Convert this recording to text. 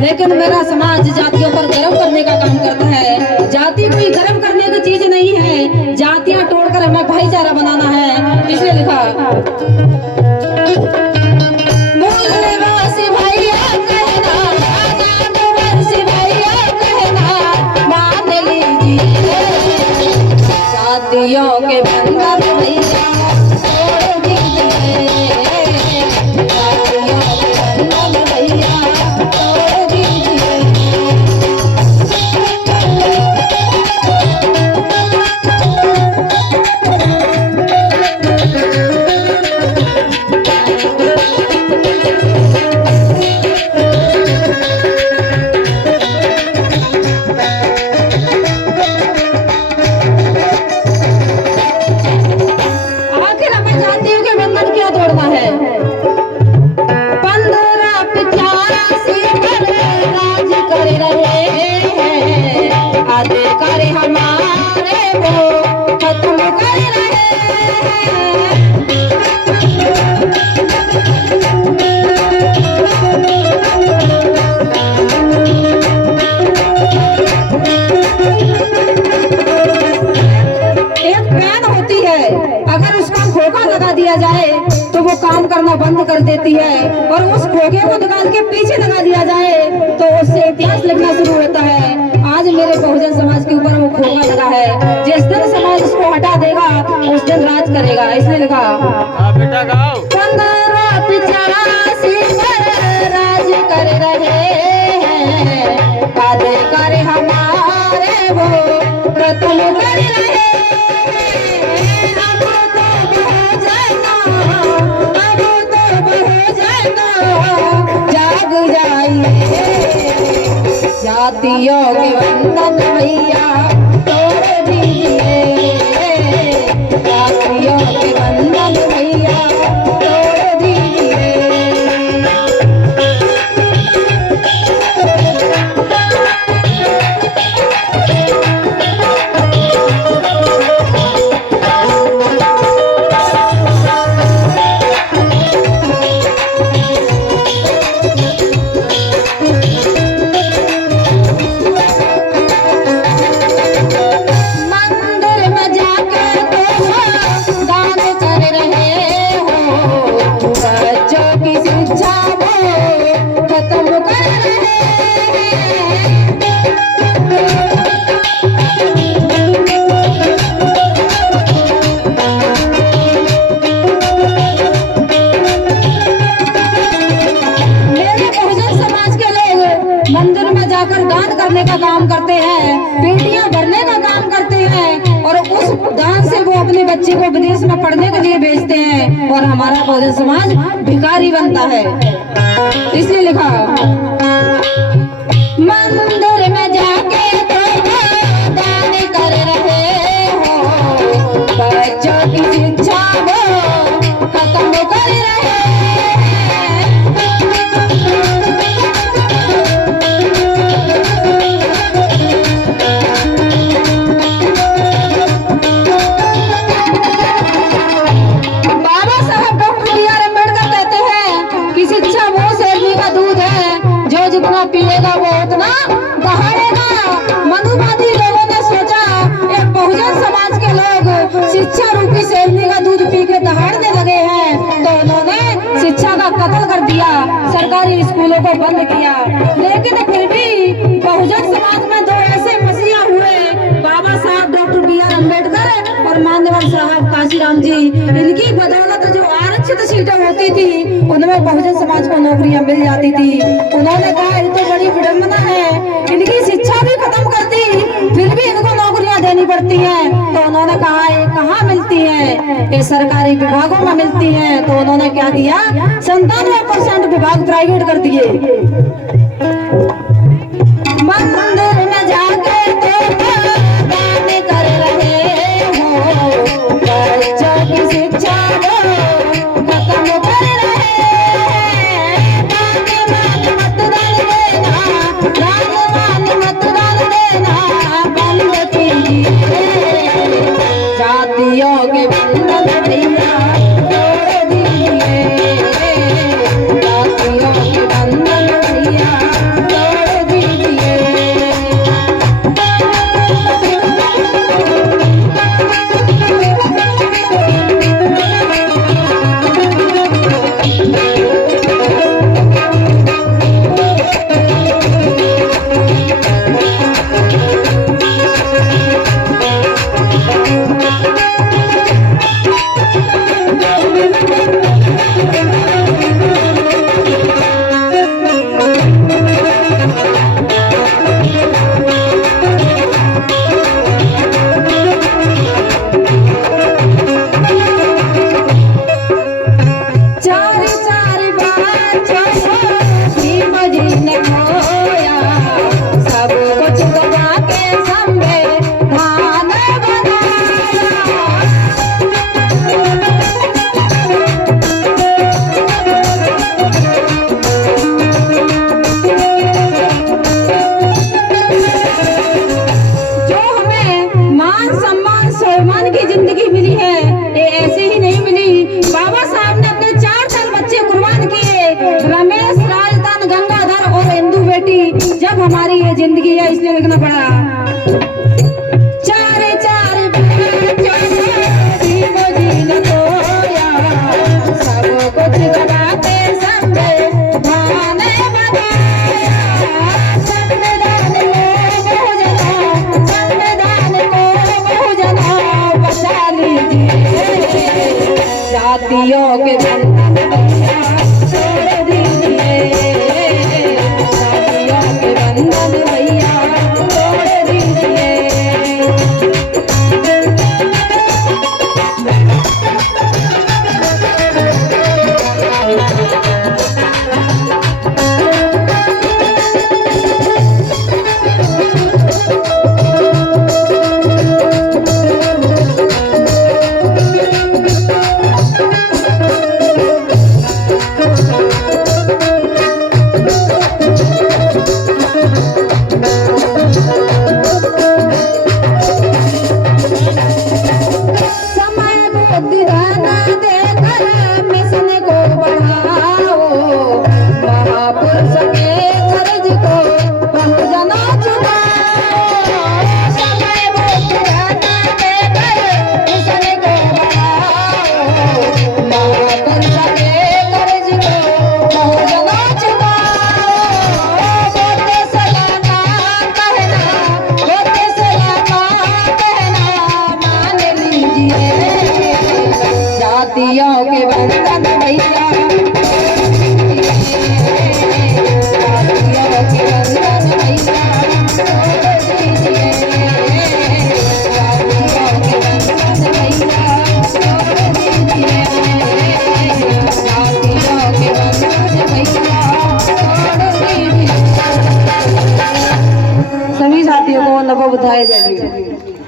लेकिन मेरा समाज जातियों पर गर्व करने का काम करता है। जाति कोई गर्व करने की चीज नहीं है, जातियां तोड़कर हमें भाईचारा बनाना है। इसलिए लिखा जातियों के बंधन भैया तोड़ दीजिए, जातियों के बंधन भैया तोड़ दीजिए। दिया जाए तो वो काम करना बंद कर देती है, और उस खोखे को निकाल के पीछे लगा दिया जाए तो उससे इतिहास लिखना शुरू होता है। आज मेरे बहुजन समाज के ऊपर वो खोखा लगा है, जिस दिन समाज उसको हटा देगा उस दिन राज करेगा। इसने लिखा बेटा गाओ 1585 पर राज कर रहे हैं, वादे करे हमारे वो प्रथम कर रहे। जातियों के बंधन भैया तोड़ दीजिए, जातियों के बंधन भैया तोड़ दीजिए। मंदिर में जाकर दान करने का काम करते हैं, पेटियां भरने का काम करते हैं, और उस दान से वो अपने बच्चे को विदेश में पढ़ने के लिए भेजते हैं, और हमारा बहुजन समाज भिखारी बनता है। इसलिए लिखा मंदिर में जाके तो दान कर रहे हो, बच्चों की शिक्षा वो खत्म कर रहे। पिएगा वो उतना दहाड़ेगा। मनुवादी लोगों ने सोचा एक बहुजन समाज के लोग शिक्षा रूपी शेरनी का दूध पी के दहाड़ने लगे हैं, तो उन्होंने शिक्षा का कत्ल कर दिया, सरकारी स्कूलों को बंद किया। लेकिन फिर भी बहुजन समाज में दो ऐसे मसीहा हुए, बाबा साहब डॉक्टर BR अम्बेडकर और मान्यवर साहब काशीराम जी। इनकी बदौलत जो आरक्षित सीटें होती थी उनमें बहुजन समाज को नौकरियां मिल जाती थी। उन्होंने कहा तो बड़ी विडंबना है, इनकी शिक्षा भी खत्म कर दी, फिर भी इनको नौकरियां देनी पड़ती मिलती है, तो उन्होंने कहा ये कहाँ मिलती है, ये सरकारी विभागों में मिलती है। तो उन्होंने क्या किया, 97% विभाग प्राइवेट कर दिए। मंदिर में जाके तो दान कर रहे हो, बच्चों की शिक्षा को खत्म कर रहे हैं। दान मतदान देना, दान मतदान देना बंद कीजिए। जातियों के बंधन भैया तोड़ दीजिए, जातियों के बंधन भैया तोड़ दीजिए। की जिंदगी मिली है, ये ऐसे ही नहीं मिली। बाबा साहब ने अपने 4 साल बच्चे कुर्बान किए, रमेश, राजदान, गंगाधर और इंदु बेटी। जब हमारी ये जिंदगी है इसलिए लिखना पड़ा। चारे चार सब कुछ गवाते संविधान बनाया, संविधान को बहुजना, संविधान को बहुजना बचा लीजिए। जातियों के बंधन भैया तोड़ दीजिए, जातियों के बंधन भैया तोड़ दीजिए। जातियों के बंधन भैया, जातियों के बंधन भैया तोड़ दीजिए, जातियों के बंधन भैया तोड़ दीजिए, जातियों के बंधन भैया तोड़ दीजिए। सभी साथियों को नमो बुधाए जाइए।